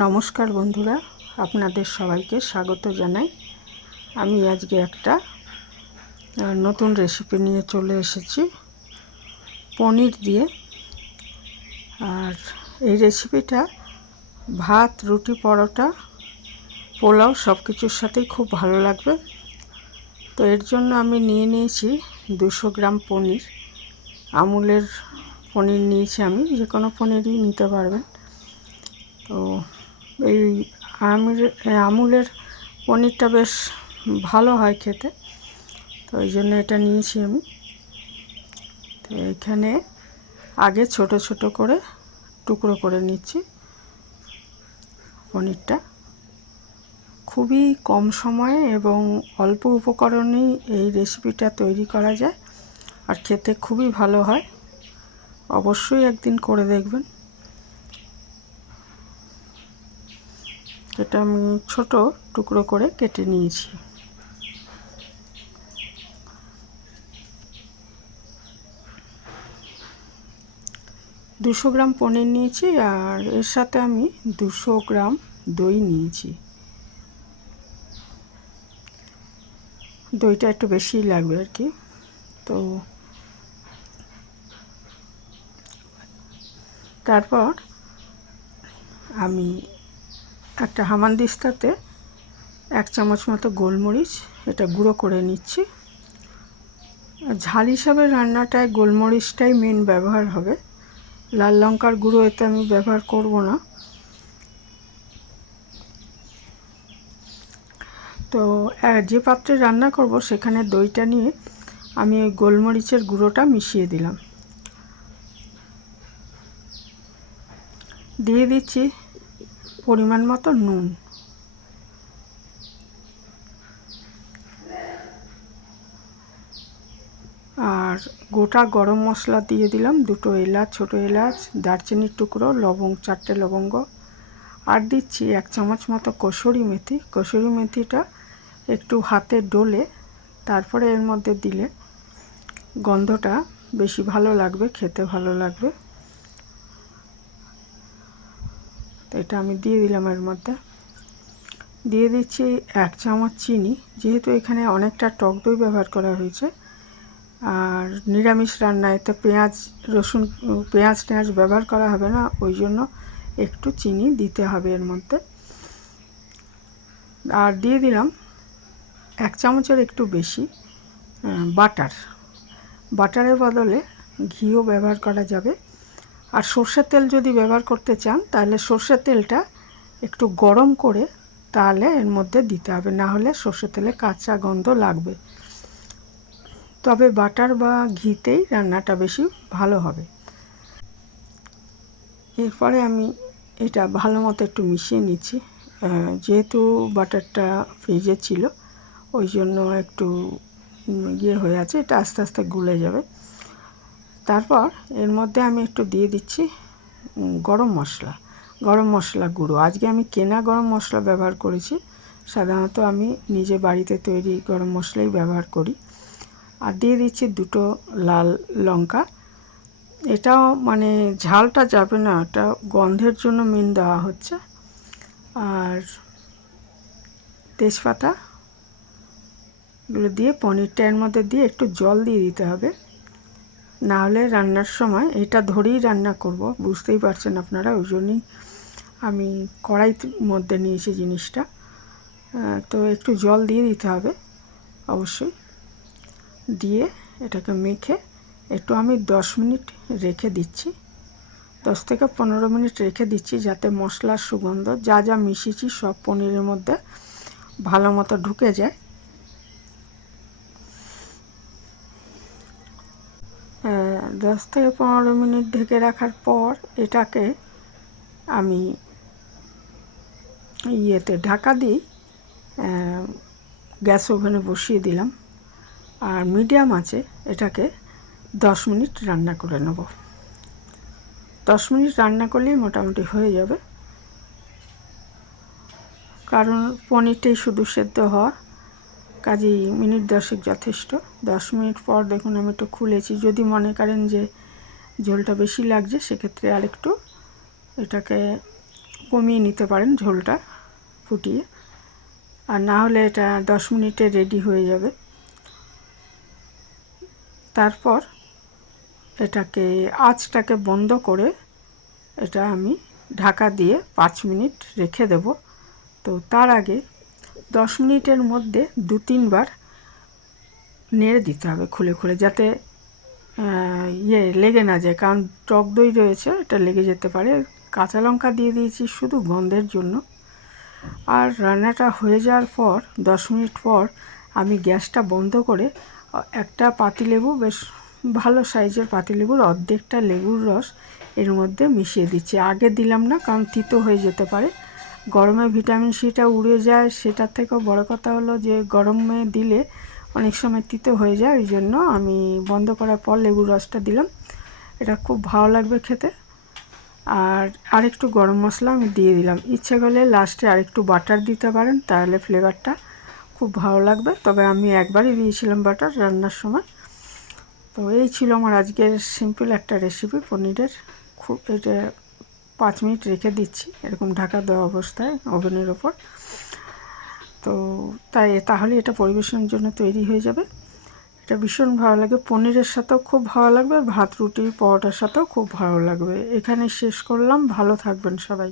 নমস্কার বন্ধুরা, আপনাদের সবাইকে স্বাগত জানাই। আমি আজকে একটা নতুন রেসিপি নিয়ে চলে এসেছি পনির দিয়ে। আর এই রেসিপিটা ভাত, রুটি, পরোটা, পোলাও সব কিছুর সাথেই খুব ভালো লাগবে। তো এর জন্য আমি নিয়ে নিয়েছি 200 গ্রাম পনির। আমুলের পনির নিয়েছি, আমি যে কোনো পনিরই নিতে পারবেন। তো এই আমুলের পনিরটা বেশ ভালো হয় খেতে, তো এই জন্য এটা নিয়েছি আমি। তো এখানে আগে ছোট ছোট করে টুকরো করে নিচ্ছি পনিরটা। খুবই কম সময়ে এবং অল্প উপকরণেই এই রেসিপিটা তৈরি করা যায়, আর খেতে খুবই ভালো হয়। অবশ্যই একদিন করে দেখবেন। এটা আমি ছোট টুকরো করে কেটে নিয়েছি। দুশো গ্রাম পনির নিয়েছি, আর এর সাথে আমি 200 গ্রাম দই নিয়েছি। দইটা একটু বেশি লাগবে আর কি। তো তারপর আমি একটা হামানদিস্তাতে 1 চামচ মতো গোলমরিচ এটা গুঁড়ো করে নিচ্ছি। ঝাল হিসাবে রান্নাটায় গোলমরিচটাই মেন ব্যবহার হবে, লাল লঙ্কার গুঁড়ো এতে আমি ব্যবহার করব না। তো যে পাত্রে রান্না করব সেখানে দইটা নিয়ে আমি ওই গোলমরিচের গুঁড়োটা মিশিয়ে দিলাম। দিয়ে দিচ্ছি পরিমাণ মতো নুন। আর গোটা গরম মশলা দিয়ে দিলাম, 2টো এলাচ, ছোটো এলাচ, দারচিনির টুকরো, লবঙ্গ, 4টে লবঙ্গ। আর দিচ্ছি 1 চামচ মতো কসুরি মেথি। কসুরি মেথিটা একটু হাতে ডলে তারপরে এর মধ্যে দিলে গন্ধটা বেশি ভালো লাগবে, খেতে ভালো লাগবে। তো এটা আমি দিয়ে দিলাম। এর মধ্যে দিয়ে দিচ্ছি 1 চামচ চিনি, যেহেতু এখানে অনেকটা টক দই ব্যবহার করা হয়েছে। আর নিরামিষ রান্নায় তো পেঁয়াজ রসুন পেঁয়াজ ব্যবহার করা হবে না, ওই জন্য একটু চিনি দিতে হবে এর মধ্যে। আর দিয়ে দিলাম 1 চামচের একটু বেশি বাটার। বাটারের বদলে ঘিও ব্যবহার করা যাবে। আর সর্ষের তেল যদি ব্যবহার করতে চান তাহলে সর্ষের তেলটা একটু গরম করে তাহলে এর মধ্যে দিতে হবে, না হলে সর্ষের তেলে কাঁচা গন্ধ লাগবে। তবে বাটার বা ঘিতেই রান্নাটা বেশি ভালো হবে। এরপরে আমি এটা ভালো মতো একটু মিশিয়ে নিচ্ছি। যেহেতু বাটারটা ফ্রিজে ছিল ওই জন্য একটু হয়ে আছে, এটা আস্তে আস্তে গুলে যাবে। তারপর এর মধ্যে আমি একটু দিয়ে দিচ্ছি গরম মশলা গুঁড়ো। আজকে আমি কেনা গরম মশলা ব্যবহার করেছি, সাধারণত আমি নিজে বাড়িতে তৈরি গরম মশলাই ব্যবহার করি। আর দিয়ে দিচ্ছি 2টো লাল লঙ্কা। এটাও মানে ঝালটা যাবে না, এটা গন্ধের জন্য মেন দেওয়া হচ্ছে। আর তেজপাতা এগুলো দিয়ে পনিরটা এর মধ্যে দিয়ে একটু জল দিয়ে দিতে হবে, না হলে রান্নার সময় এটা ধরেই রান্না করব, বুঝতেই পারছেন আপনারা, ওই জন্যই আমি কড়াইর মধ্যে নিয়েছি জিনিসটা। তো একটু জল দিয়ে দিতে হবে অবশ্যই। দিয়ে এটাকে মেখে একটু আমি 10 মিনিট রেখে দিচ্ছি। 10 থেকে 15 মিনিট রেখে দিচ্ছি, যাতে মশলার সুগন্ধ যা যা মিশিয়েছি সব পনিরের মধ্যে ভালো মতো ঢুকে যায়। 10 থেকে 15 মিনিট ঢেকে রাখার পর এটাকে আমি ঢাকা দিই গ্যাস ওভেনে বসিয়ে দিলাম। আর মিডিয়াম আঁচে এটাকে 10 মিনিট রান্না করে নেব। 10 মিনিট রান্না করলেই মোটামুটি হয়ে যাবে, কারণ পনিরটাই শুধু সেদ্ধ হওয়া, কাজেই মিনিট 10 যথেষ্ট। 10 মিনিট পর দেখুন আমি একটু খুলেছি। যদি মনে করেন যে ঝোলটা বেশি লাগছে সেক্ষেত্রে আরেকটু এটাকে কমিয়ে নিতে পারেন ঝোলটা ফুটিয়ে, আর না হলে এটা 10 মিনিটে রেডি হয়ে যাবে। তারপর এটাকে আঁচটাকে বন্ধ করে এটা আমি ঢাকা দিয়ে 5 মিনিট রেখে দেব। তো তার আগে 10 মিনিটের মধ্যে 2-3 বার নেড়ে দিতে হবে খুলে খুলে, যাতে লেগে না যায়, কারণ টক দই রয়েছে, এটা লেগে যেতে পারে। কাঁচা লঙ্কা দিয়ে দিয়েছি শুধু গন্ধের জন্য। আর রান্নাটা হয়ে যাওয়ার পর 10 মিনিট পর আমি গ্যাসটা বন্ধ করে একটা পাতিলেবু, বেশ ভালো সাইজের পাতিলেবুর অর্ধেকটা লেবুর রস এর মধ্যে মিশিয়ে দিচ্ছি। আগে দিলাম না, কারণ তিতো হয়ে যেতে পারে। গরমে ভিটামিন সিটা উড়ে যায়, সেটার থেকেও বড় কথা হলো যে গরমে দিলে অনেক সময় তিতো হয়ে যায়। ওই জন্য আমি বন্ধ করার পর লেবুর রসটা দিলাম। এটা খুব ভালো লাগবে খেতে। আর আরেকটু গরম মশলা আমি দিয়ে দিলাম। ইচ্ছে করলে লাস্টে আরেকটু বাটার দিতে পারেন, তাহলে ফ্লেভারটা খুব ভালো লাগবে। তবে আমি একবারই দিয়েছিলাম বাটার রান্নার সময়। তো এই ছিল আমার আজকের সিম্পল একটা রেসিপি পনিরের। খুব এটা 5 মিনিট রেখে দিচ্ছি এরকম ঢাকা দেওয়া অবস্থায় ওভেনের ওপর। তো তাহলে এটা পরিবেশনের জন্য তৈরি হয়ে যাবে। এটা ভীষণ ভালো লাগে, পনিরের সাথেও খুব ভালো লাগবে, ভাত রুটি পরোটার সাথেও খুব ভালো লাগবে। এখানে শেষ করলাম, ভালো থাকবেন সবাই।